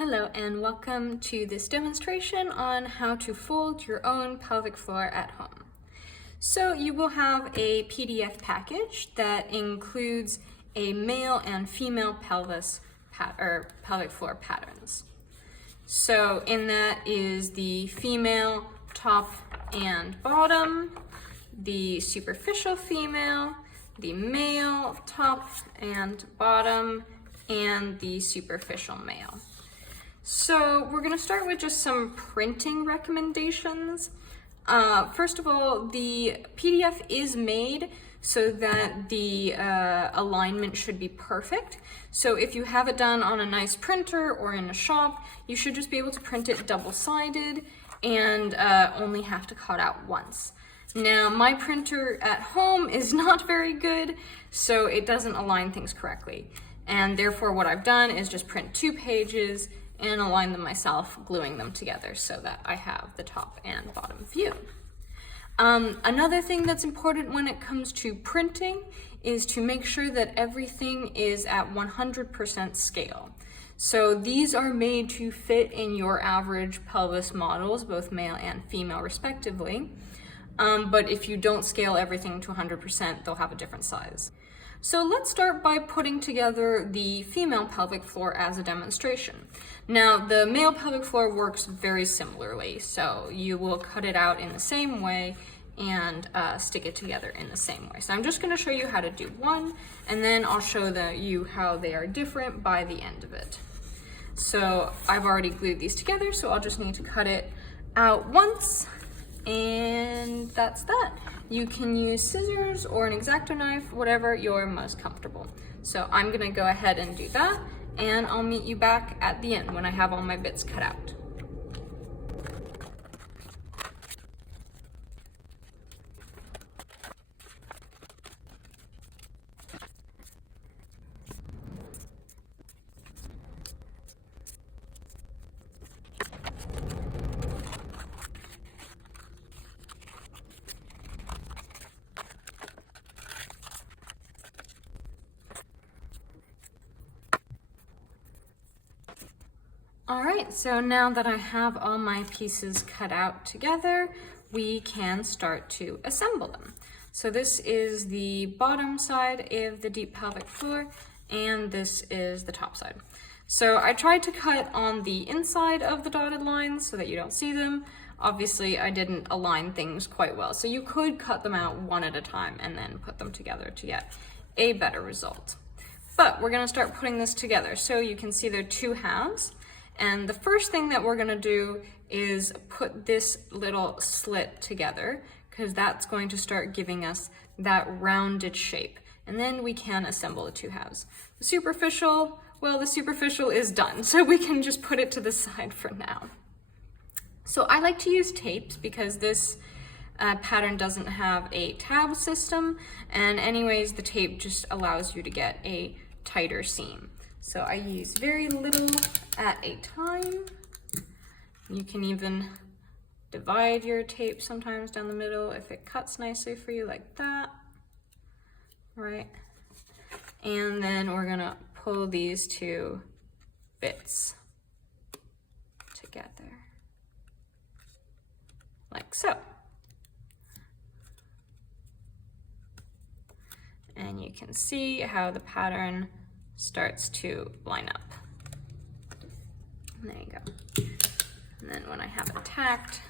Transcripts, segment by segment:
Hello and welcome to this demonstration on how to fold your own pelvic floor at home. So you will have a PDF package that includes a male and female pelvic floor patterns. So in that is the female top and bottom, the superficial female, the male top and bottom, and the superficial male. So we're going to start with just some printing recommendations. First of all, the PDF is made so that the alignment should be perfect. So if you have it done on a nice printer or in a shop, you should just be able to print it double-sided and only have to cut out once. Now, my printer at home is not very good, so it doesn't align things correctly. And therefore, what I've done is just print 2 pages and align them myself, gluing them together so that I have the top and bottom view. Another thing that's important when it comes to printing is to make sure that everything is at 100% scale. So these are made to fit in your average pelvis models, both male and female respectively. But if you don't scale everything to 100%, they'll have a different size. So let's start by putting together the female pelvic floor as a demonstration. Now, the male pelvic floor works very similarly, so you will cut it out in the same way and stick it together in the same way. So I'm just going to show you how to do one, and then I'll show you how they are different by the end of it. So I've already glued these together, so I'll just need to cut it out once, and that's that. You can use scissors or an X-Acto knife, whatever you're most comfortable. So I'm gonna go ahead and do that, and I'll meet you back at the end when I have all my bits cut out. All right, so now that I have all my pieces cut out together, we can start to assemble them. So this is the bottom side of the deep pelvic floor, and this is the top side. So I tried to cut on the inside of the dotted lines so that you don't see them. Obviously, I didn't align things quite well, so you could cut them out one at a time and then put them together to get a better result. But we're gonna start putting this together. So you can see there are 2 halves. And the first thing that we're gonna do is put this little slit together, because that's going to start giving us that rounded shape. And then we can assemble the 2 halves. The superficial is done, so we can just put it to the side for now. So I like to use tapes because this pattern doesn't have a tab system, and anyways, the tape just allows you to get a tighter seam. So I use very little at a time. You can even divide your tape sometimes down the middle if it cuts nicely for you like that, right? And then we're gonna pull these 2 bits together, like so. And you can see how the pattern starts to line up. There you go. And then when I have it tacked,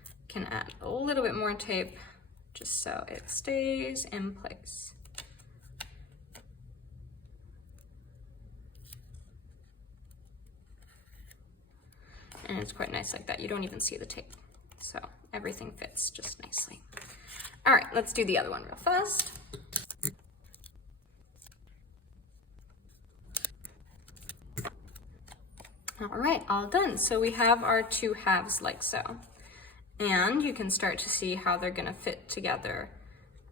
I can add a little bit more tape just so it stays in place. And it's quite nice like that. You don't even see the tape. So everything fits just nicely. All right, let's do the other one real fast. All right, all done. So we have our 2 halves like so. And you can start to see how they're gonna fit together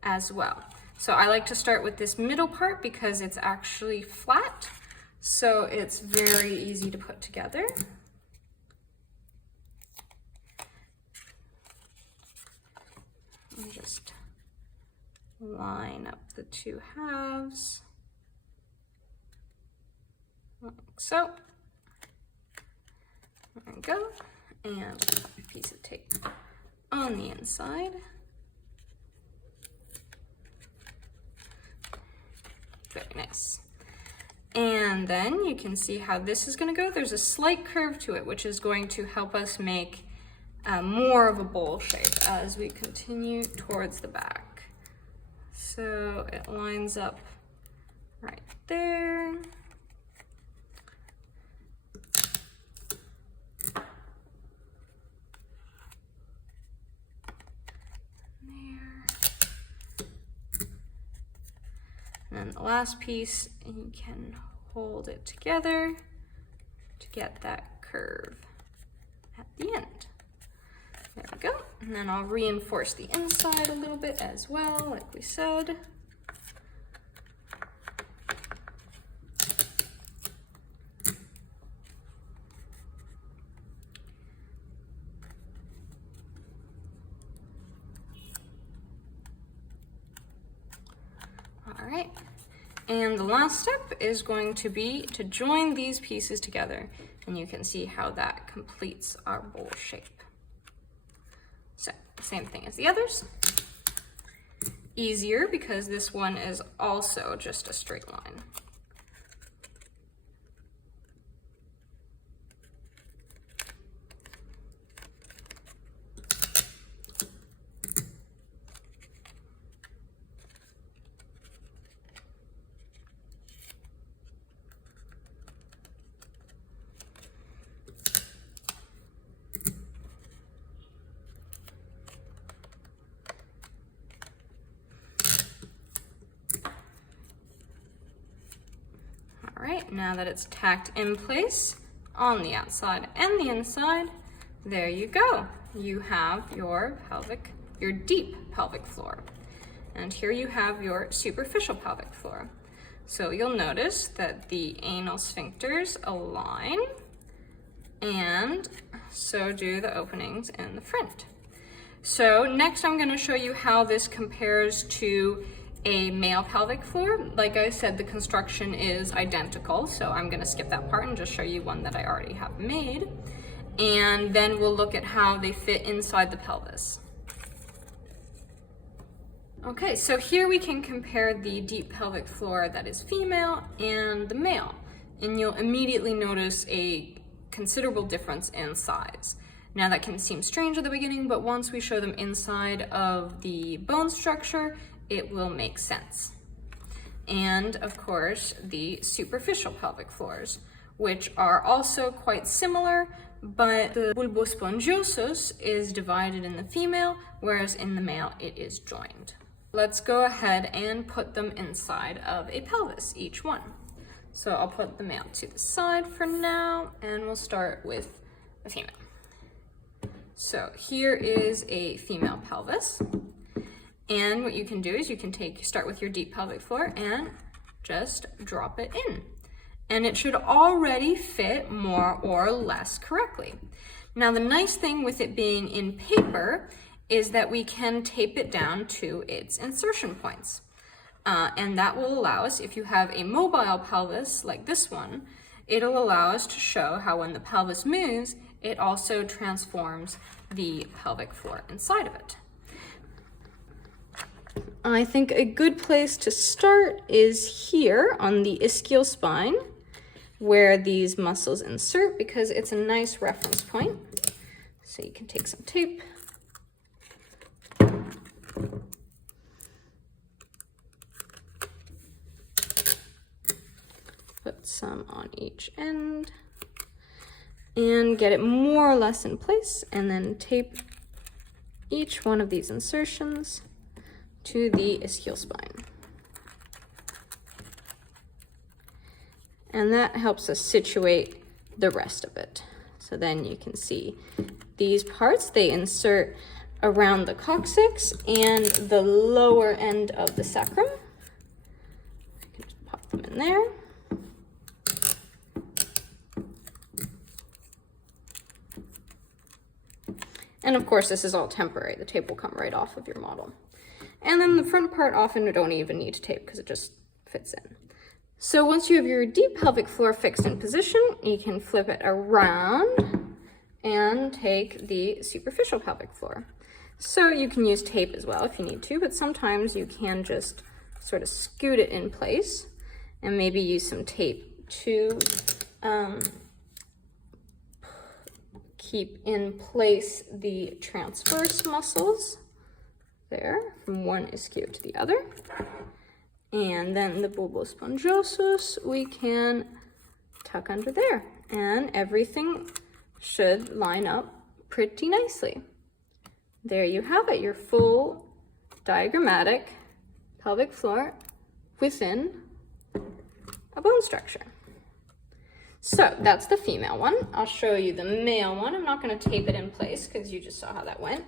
as well. So I like to start with this middle part because it's actually flat, so it's very easy to put together. And just line up the 2 halves. like so. There we go. And a piece of tape on the inside. Very nice. And then you can see how this is going to go. There's a slight curve to it, which is going to help us make more of a bowl shape as we continue towards the back. So it lines up right there. And then the last piece, you can hold it together to get that curve at the end. There we go. And then I'll reinforce the inside a little bit as well, like we said. All right. And the last step is going to be to join these pieces together, and you can see how that completes our bowl shape. So, same thing as the others. Easier because this one is also just a straight line. All right, now that it's tacked in place on the outside and the inside, there you go. You have your deep pelvic floor. And here you have your superficial pelvic floor. So you'll notice that the anal sphincters align, and so do the openings in the front. So next I'm going to show you how this compares to a male pelvic floor. Like I said, the construction is identical, so I'm going to skip that part and just show you one that I already have made. And then we'll look at how they fit inside the pelvis. Okay, so here we can compare the deep pelvic floor that is female and the male. And you'll immediately notice a considerable difference in size. Now that can seem strange at the beginning, but once we show them inside of the bone structure, it will make sense. And of course, the superficial pelvic floors, which are also quite similar, but the bulbospongiosus is divided in the female, whereas in the male it is joined. Let's go ahead and put them inside of a pelvis, each one. So I'll put the male to the side for now, and we'll start with the female. So here is a female pelvis. And what you can do is you can start with your deep pelvic floor and just drop it in. And it should already fit more or less correctly. Now the nice thing with it being in paper is that we can tape it down to its insertion points. And that will allow us, if you have a mobile pelvis like this one, it'll allow us to show how when the pelvis moves, it also transforms the pelvic floor inside of it. I think a good place to start is here on the ischial spine, where these muscles insert, because it's a nice reference point. So you can take some tape. Put some on each end and get it more or less in place, and then tape each one of these insertions to the ischial spine. And that helps us situate the rest of it. So then you can see these parts, they insert around the coccyx and the lower end of the sacrum. I can just pop them in there. And of course, this is all temporary. The tape will come right off of your model. And then the front part often you don't even need to tape because it just fits in. So once you have your deep pelvic floor fixed in position, you can flip it around and take the superficial pelvic floor. So you can use tape as well if you need to, but sometimes you can just sort of scoot it in place and maybe use some tape to keep in place the transverse muscles there from one ischio to the other. And then the bulbospongiosus we can tuck under there, and everything should line up pretty nicely. There you have it, your full diagrammatic pelvic floor within a bone structure. So that's the female one. I'll show you the male one. I'm not going to tape it in place because you just saw how that went.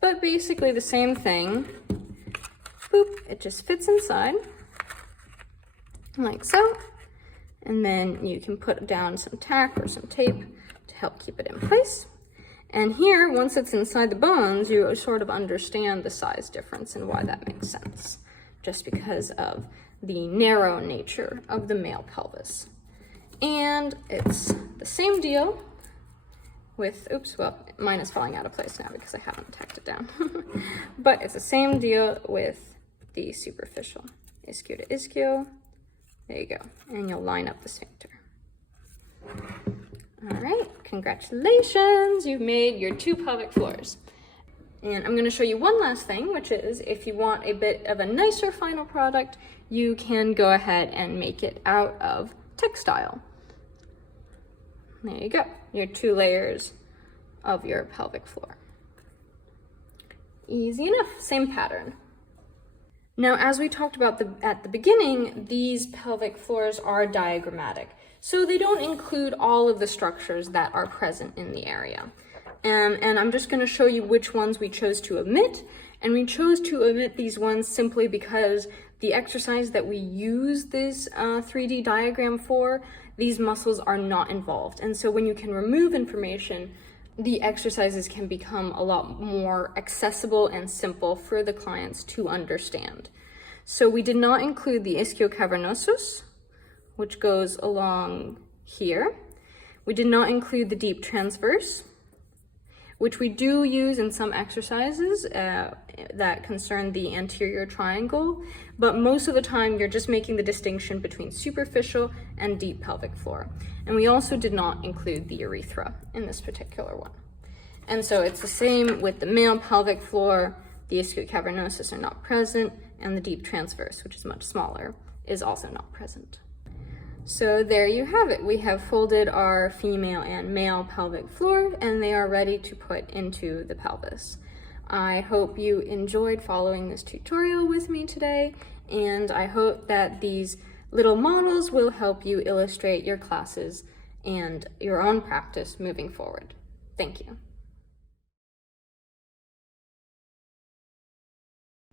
But basically the same thing. Boop, it just fits inside like so. And then you can put down some tack or some tape to help keep it in place. And here, once it's inside the bones, you sort of understand the size difference and why that makes sense, just because of the narrow nature of the male pelvis. And it's the same deal with, oops, well, mine is falling out of place now because I haven't tacked it down. But it's the same deal with the superficial ischio to ischio. There you go. And you'll line up the sphincter. All right, congratulations. You've made your 2 pelvic floors. And I'm going to show you one last thing, which is if you want a bit of a nicer final product, you can go ahead and make it out of textile. There you go, your 2 layers of your pelvic floor. Easy enough, same pattern. Now, as we talked about at the beginning, these pelvic floors are diagrammatic, so they don't include all of the structures that are present in the area. And I'm just going to show you which ones we chose to omit, and we chose to omit these ones simply because the exercise that we use this 3D diagram for, these muscles are not involved. And so when you can remove information, the exercises can become a lot more accessible and simple for the clients to understand. So we did not include the ischiocavernosus, which goes along here. We did not include the deep transverse, which we do use in some exercises that concern the anterior triangle, but most of the time you're just making the distinction between superficial and deep pelvic floor. And we also did not include the urethra in this particular one. And so it's the same with the male pelvic floor. The ischiocavernosus are not present, and the deep transverse, which is much smaller, is also not present. So there you have it. We have folded our female and male pelvic floor, and they are ready to put into the pelvis. I hope you enjoyed following this tutorial with me today, and I hope that these little models will help you illustrate your classes and your own practice moving forward. Thank you.